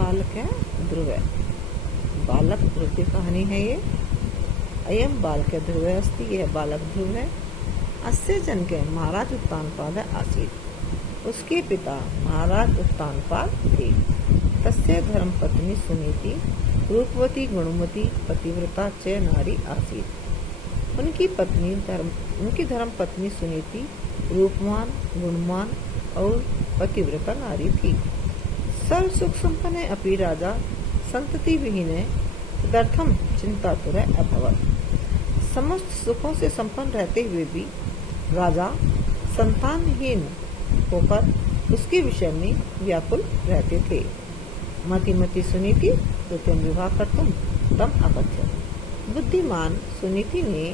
बालक ध्रुव। बालक ध्रुव की कहानी है ये। अयम बालक ध्रुव अस्ति, यह बालक ध्रुव है। अस्य जनके महाराज उत्तानपाद आसीत्, उसके पिता महाराज उत्तानपाद थे। तस्य धर्मपत्नी सुनीति रूपवती गुणवती पतिव्रता च नारी आसीत्। उनकी धर्मपत्नी सुनीति रूपवान गुणवान और पतिव्रता नारी थी। सर्व सुख संपन्न अपि राजा संतति विहीन तदर्थम चिंतातुर अभवत्। समस्त सुखों से संपन्न रहते हुए भी राजा संतानहीन होकर उसके विषय में व्याकुल रहते थे। मतिमती सुनीति द्वितीय विवाह कर्तुम तम अकथ्यत। बुद्धिमान सुनीति ने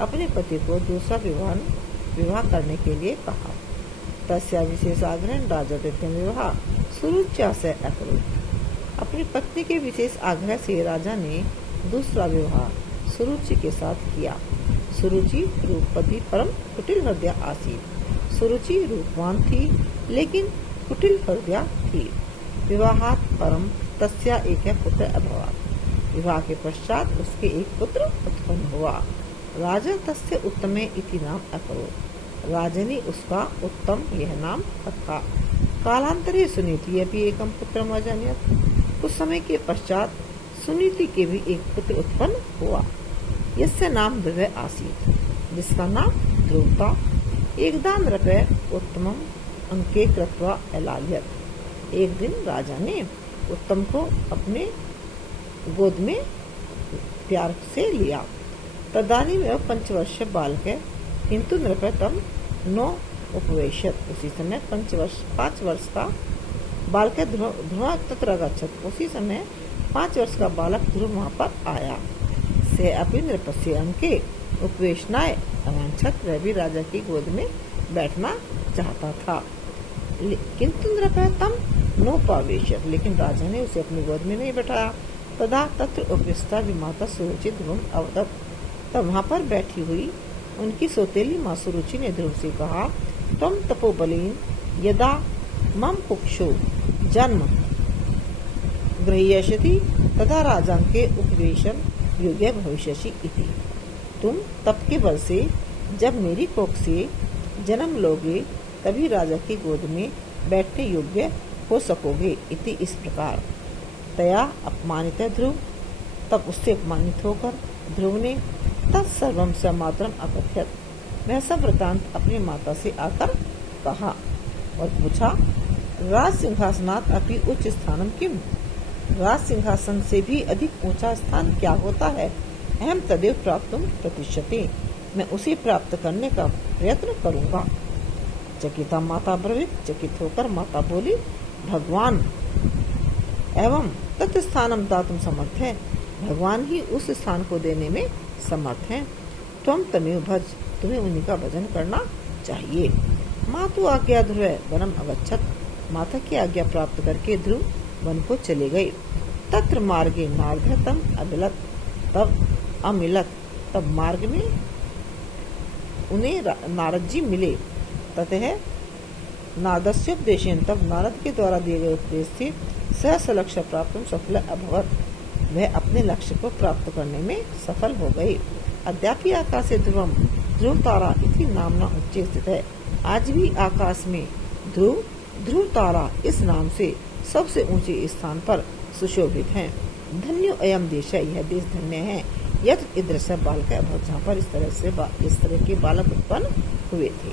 अपने पति को दूसरा विवाह करने के लिए कहा। तस्या विशेष आग्रह राजा द्वितीय विवाह सुरुच्या से अकरोत्। अपनी पत्नी के विशेष आग्रह से राजा ने दूसरा विवाह सुरुचि के साथ किया। सुरुचि रूपवती परम कुटिल हृदय आसीत्। सुरुचि रूपवान थी लेकिन कुटिल हृदय थी। विवाहात् परम तस्या एक पुत्र अभवत्। विवाह के पश्चात उसके एक पुत्र उत्पन्न हुआ। राजा तस्य उत्तमे इति नाम अकरोत्। राजा ने उसका उत्तम यह नाम रखा। कालांतरे सुनीति अपि एकम पुत्रम अजनयत्। कुछ समय के पश्चात सुनीति के भी एक पुत्र उत्पन्न हुआ। यस्य नाम ध्रुव आसीत्, जिसका नाम ध्रुव था। एकदान रपे उत्तमम अंके कृत्वा अलाल्यत्। एक दिन राजा ने उत्तम को अपने गोद में प्यार से लिया। तदानीं एव पंचवर्षीय बालक किंतु नृपतम नो उपवेशत। उसी समय 5 वर्ष का बालक ध्रुव तत्र गच्छत। उसी समय 5 वर्ष का बालक ध्रुव वहाँ पर आया। से अपनी नृपस्य अंके उपवेशनाय अवांछत। वह भी राजा की गोद में बैठना चाहता था। किंतु नृपतम नोपवेशत, लेकिन राजा ने उसे अपनी गोद में नहीं बैठाया। तदा तत्र उपविष्टा विमाता सुरुचि ध्रुवं अवदत्। तब वहाँ पर बैठी हुई उनकी सौतेली माँ सुरुचि ने ध्रुव से कहा, त्वं तपोबलेन यदा मम कुक्षो जन्म गृह्यष्यति तदा राजान के उपवेशन योग्य भविष्यसि इति। तुम तप के बल से जब मेरी कोख से जन्म लोगे तभी राजा की गोद में बैठने योग्य हो सकोगे। इति इस प्रकार। तया अपमानित ध्रुव, तब उससे अपमानित होकर ध्रुव ने तत्सर्वम स मातरम अकथ्यत। वह सब वृतांत अपनी माता से आकर कहा और पूछा, राज सिंहासनात् अपि उच्च स्थानम किम। राज सिंहासन से भी अधिक ऊंचा स्थान क्या होता है। अहम तदेव प्राप्तुम प्रतिष्यते, मैं उसे प्राप्त करने का प्रयत्न करूंगा। चकिता माता ब्रवीत, चकित होकर माता बोली, भगवान एवं तत्स्थानम दातुम समर्थ है। भगवान ही उस स्थान को देने में समर्थ हैं। त्वं तमेव भज, तुम्हें उन्हीं का भजन करना चाहिए। मातु आज्ञा ध्रुव वनम अगच्छत। माता की आज्ञा प्राप्त करके ध्रुव वन को चले गए। तत्र मार्गे मार्गतम अमिलत, तब मार्ग में उन्हें नारद जी मिले। ततः नारदस्योपदेशेन, तब नारद के द्वारा दिए गए उपदेश से सहस लक्ष्य प्राप्त सफल अभवत। वह अपने लक्ष्य को प्राप्त करने में सफल हो गए। अद्यापि आकाशे ध्रुव तारा इति नामना उच्चे स्थित है। आज भी आकाश में ध्रुव तारा इस नाम से सबसे ऊंचे स्थान पर सुशोभित है। धन्यो अयम देश, यह देश धन्य है। यत् ईदृश बालक, जहाँ पर इस तरह के बालक उत्पन्न हुए थे।